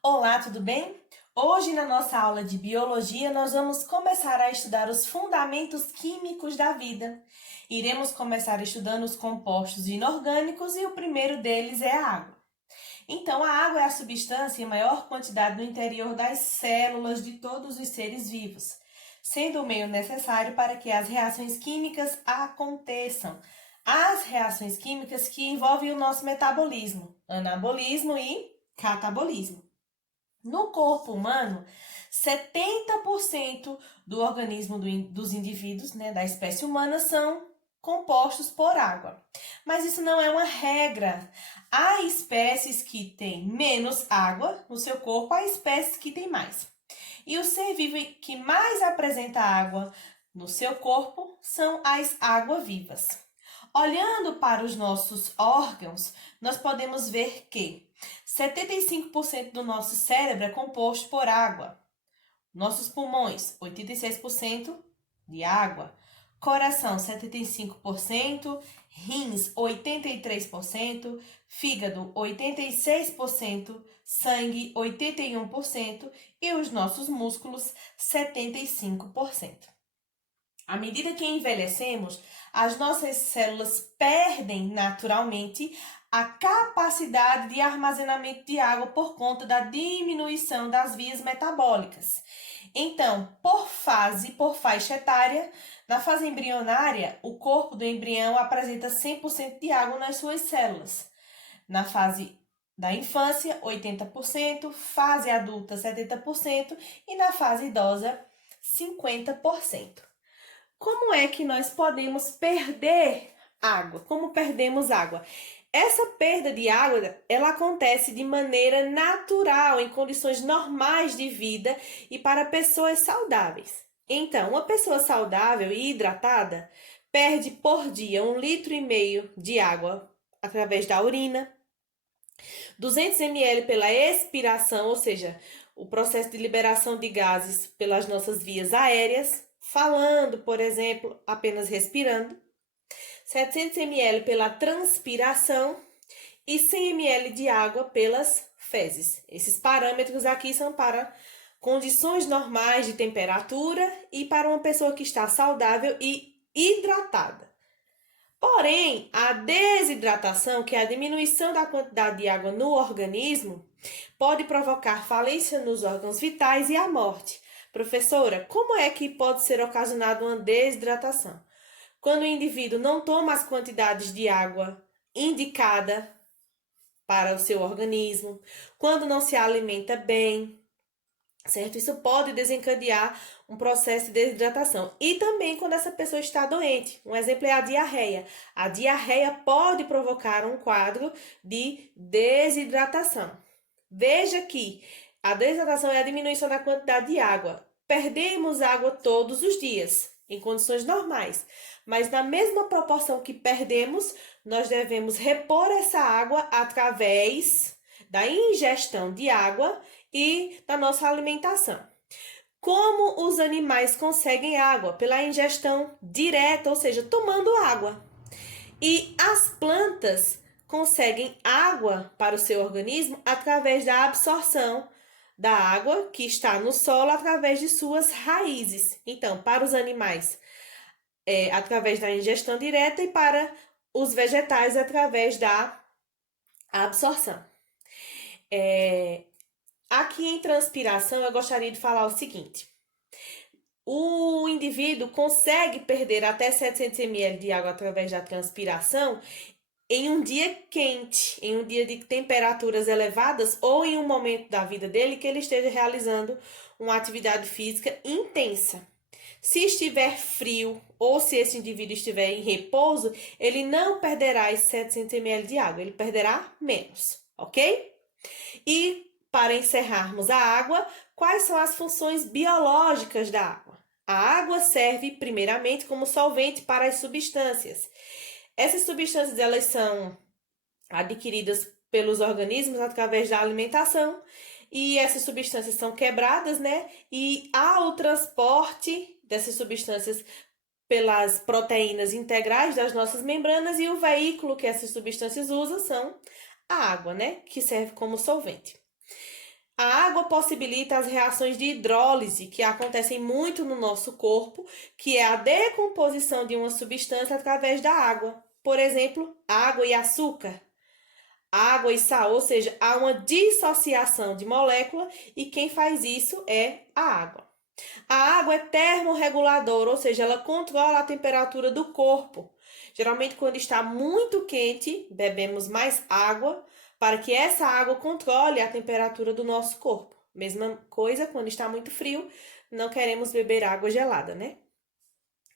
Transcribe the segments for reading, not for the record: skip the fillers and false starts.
Olá, tudo bem? Hoje, na nossa aula de biologia, nós vamos começar a estudar os fundamentos químicos da vida. Iremos começar estudando os compostos inorgânicos e o primeiro deles é a água. Então, a água é a substância em maior quantidade no interior das células de todos os seres vivos, sendo o meio necessário para que as reações químicas aconteçam. As reações químicas que envolvem o nosso metabolismo, anabolismo e catabolismo. No corpo humano, 70% do organismo dos indivíduos, da espécie humana, são compostos por água. Mas isso não é uma regra. Há espécies que têm menos água no seu corpo, há espécies que têm mais. E o ser vivo que mais apresenta água no seu corpo são as água-vivas. Olhando para os nossos órgãos, nós podemos ver que 75% do nosso cérebro é composto por água. Nossos pulmões, 86% de água. Coração, 75%. Rins, 83%. Fígado, 86%. Sangue, 81%. E os nossos músculos, 75%. À medida que envelhecemos, as nossas células perdem naturalmente a capacidade de armazenamento de água por conta da diminuição das vias metabólicas. Então, por faixa etária, na fase embrionária, o corpo do embrião apresenta 100% de água nas suas células. Na fase da infância, 80%, fase adulta, 70% e na fase idosa, 50%. Como é que nós podemos perder água? Como perdemos água? Essa perda de água, ela acontece de maneira natural, em condições normais de vida e para pessoas saudáveis. Então, uma pessoa saudável e hidratada perde por dia 1,5 litro de água através da urina, 200 ml pela expiração, ou seja, o processo de liberação de gases pelas nossas vias aéreas, falando, por exemplo, apenas respirando, 700 ml pela transpiração e 100 ml de água pelas fezes. Esses parâmetros aqui são para condições normais de temperatura e para uma pessoa que está saudável e hidratada. Porém, a desidratação, que é a diminuição da quantidade de água no organismo, pode provocar falência nos órgãos vitais e a morte. Professora, como é que pode ser ocasionada uma desidratação? Quando o indivíduo não toma as quantidades de água indicada para o seu organismo, quando não se alimenta bem, certo? Isso pode desencadear um processo de desidratação. E também quando essa pessoa está doente. Um exemplo é a diarreia. A diarreia pode provocar um quadro de desidratação. Veja que a desidratação é a diminuição da quantidade de água. Perdemos água todos os dias, em condições normais. Mas na mesma proporção que perdemos, nós devemos repor essa água através da ingestão de água e da nossa alimentação. Como os animais conseguem água? Pela ingestão direta, ou seja, tomando água. E as plantas conseguem água para o seu organismo através da absorção da água que está no solo através de suas raízes. Então, para os animais, através da ingestão direta e para os vegetais, através da absorção. Aqui em transpiração, eu gostaria de falar o seguinte. O indivíduo consegue perder até 700 ml de água através da transpiração em um dia quente, em um dia de temperaturas elevadas ou em um momento da vida dele que ele esteja realizando uma atividade física intensa. Se estiver frio ou se esse indivíduo estiver em repouso, ele não perderá esses 700 ml de água, ele perderá menos, ok? E para encerrarmos a água, quais são as funções biológicas da água? A água serve primeiramente como solvente para as substâncias. Essas substâncias elas são adquiridas pelos organismos através da alimentação e essas substâncias são quebradas, E há o transporte dessas substâncias pelas proteínas integrais das nossas membranas e o veículo que essas substâncias usam são a água, Que serve como solvente. A água possibilita as reações de hidrólise, que acontecem muito no nosso corpo, que é a decomposição de uma substância através da água. Por exemplo, água e açúcar, água e sal, ou seja, há uma dissociação de molécula e quem faz isso é a água. A água é termorreguladora, ou seja, ela controla a temperatura do corpo. Geralmente, quando está muito quente, bebemos mais água para que essa água controle a temperatura do nosso corpo. Mesma coisa, quando está muito frio, não queremos beber água gelada, né?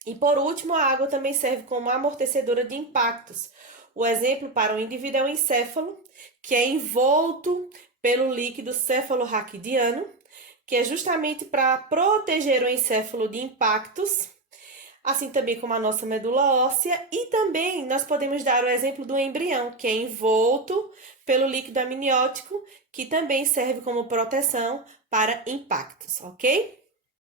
E por último, a água também serve como amortecedora de impactos. O exemplo para o indivíduo é o encéfalo, que é envolto pelo líquido cefalorraquidiano, que é justamente para proteger o encéfalo de impactos, assim também como a nossa medula óssea, e também nós podemos dar o exemplo do embrião, que é envolto pelo líquido amniótico, que também serve como proteção para impactos, ok?